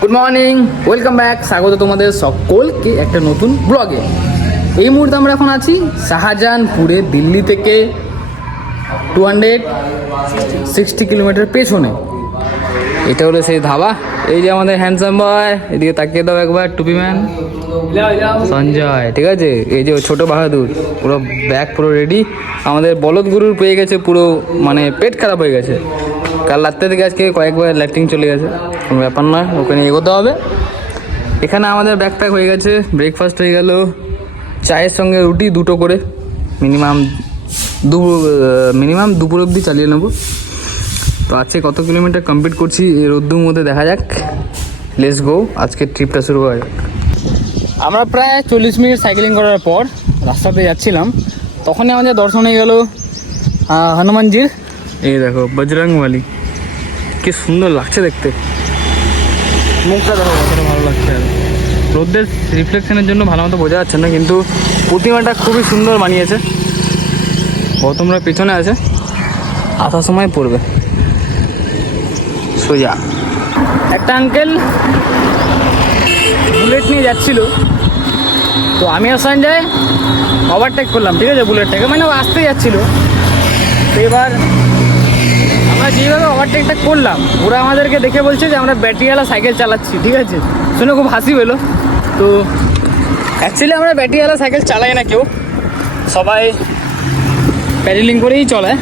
Good morning, welcome back. স্বাগত তোমাদের সকলকে একটা নতুন ব্লগে। এই মুহূর্তে আমরা এখন আছি শাহজাহানপুরে, দিল্লি থেকে 260 কিলোমিটার পেছনে। এটা হলো সেই ধাবা। এই যে আমাদের হ্যান্ডসাম বয়, এদিকে তাকিয়ে দাও একবার, টুপি ম্যান সঞ্জয়, ঠিক আছে। এই যে ছোট বাহাদুর, পুরো ব্যাগ পুরো রেডি। আমাদের বলদ গুরুর পেয়ে গেছে পুরো, মানে পেট খারাপ হয়ে গেছে। কাল রাত্রে থেকে আজকে কয়েকবার ল্যাট্রিন চলে গেছে, কোনো ব্যাপার নয়, ওখানে এগোতে হবে। এখানে আমাদের ব্যাকপ্যাক হয়ে গেছে, ব্রেকফাস্ট হয়ে গেল, চায়ের সঙ্গে রুটি দুটো করে, মিনিমাম দুপুর অবধি চালিয়ে নেবো। তো আজকে কত কিলোমিটার কমপ্লিট করছি এই রোদ্দুর মধ্যে দেখা যাক। লেটস গো, আজকের ট্রিপটা শুরু হয়। আমরা প্রায় 40 মিনিট সাইকেলিং করার পর রাস্তাতে যাচ্ছিলাম, তখনই আমাদের দর্শন হয়ে গেল হনুমানজির। এই দেখো বজরংবলী, কি সুন্দর লাগছে দেখতে। মুখটা দেখো কতটা ভালো লাগছে। আর রোদ্রের রিফ্লেকশনের জন্য ভালো মতো বোঝা যাচ্ছে না, কিন্তু প্রতিমাটা খুবই সুন্দর বানিয়েছে। গৌতমরা পিছনে আছে, আসার সময় পড়বে সোজা। একটা আঙ্কেল বুলেট নিয়ে যাচ্ছিল, তো আমি আর সঞ্জয় ওভারটেক করলাম, ঠিক আছে, বুলেটটাকে, মানে ও আসতে যাচ্ছিল। তো এবার আমরা যেভাবে ওভারটেকটা করলাম, ওরা আমাদেরকে দেখে বলছে যে আমরা ব্যাটারিওয়ালা সাইকেল চালাচ্ছি, ঠিক আছে। শুনে খুব হাসি পেলো। তো অ্যাকচুয়ালি আমরা ব্যাটারিওয়ালা সাইকেল চালাই না কেউ, সবাই প্যাডেলিং করেই চলায়।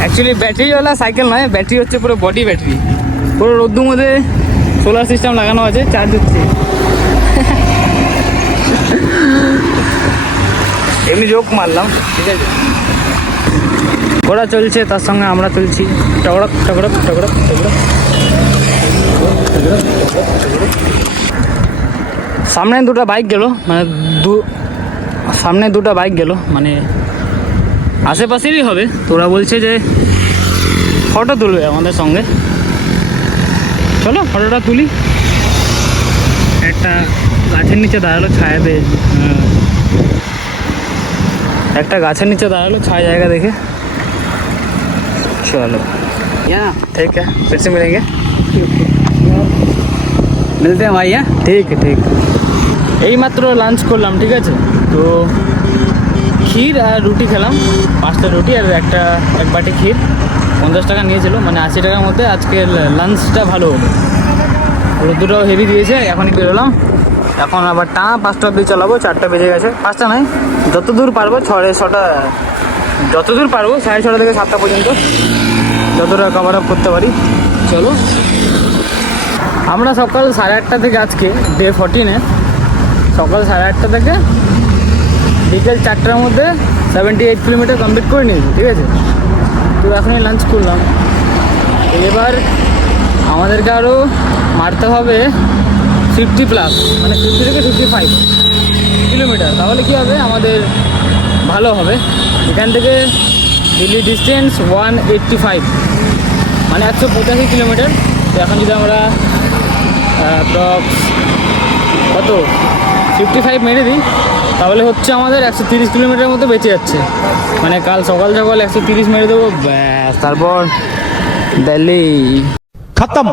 অ্যাকচুয়ালি ব্যাটারিওয়ালা সাইকেল নয়, ব্যাটারি হচ্ছে পুরো বডি ব্যাটারি। পুরো রোদ্দুর মধ্যে সোলার সিস্টেম লাগানো আছে, চার্জ হচ্ছে। এমনি জোক মারলাম, ঠিক আছে। ঘোড়া চলছে, তার সঙ্গে আমরা চলছি, টগড়ক টগড়ক টগড়ক টগড়ক। সামনে দুটো বাইক গেল, মানে সামনে দুটো বাইক গেল, মানে আশেপাশেরই হবে। তোরা বলছে যে ফটো তুলবে আমাদের সঙ্গে, চলো ফটোটা তুলি। একটা গাছের নিচে দাঁড়ালো, ছায়া পেয়ে, একটা গাছের নিচে দাঁড়ালো ছায়া জায়গা দেখে। चलो ठीक है, फिर से मिलेंगे, मिलते हैं भाई। ठीक है ठीक। এই মাত্র লাঞ্চ করলাম, ঠিক আছে। তো ক্ষীর আর রুটি খেলাম, 5টা রুটি আর এক বাটি ক্ষীর। 50 টাকা নিয়েছিল, মানে 80 টাকার মধ্যে আজকের লাঞ্চটা ভালো হলো। রোদ্দুটাও হেভি দিয়েছে। এখনই বেরোলাম, এখন আবার টানা 5টা অবধি চালাবো। 4টা বেজে গেছে, 5টা নয়, যতদূর পারবো, 6টা, যতদূর পারবো 6:30 থেকে 7টা পর্যন্ত, যতটা কভার আপ করতে পারি। চলো, আমরা সকাল 8:30 থেকে, আজকে ডে 14-এ সকাল 8:30 থেকে বিকেল 4টার মধ্যে 78 কিলোমিটার কমপ্লিট করে নিয়েছি, ঠিক আছে। তো এখনই লাঞ্চ করলাম। এবার আমাদেরকে আরও মারতে হবে 50+, মানে 50 থেকে 55 কিলোমিটার। তাহলে কী হবে, আমাদের ভালো হবে। এখান থেকে দিল্লি ডিস্টেন্স 185, মানে 185 কিলোমিটার। তো এখন যদি আমরা কত 55 মেরে দিই, তাহলে হচ্ছে আমাদের 130 কিলোমিটারের মতো বেঁচে যাচ্ছে। মানে কাল সকাল 130 মেরে দেবো, ব্যাস, তারপর দিল্লি खत्म।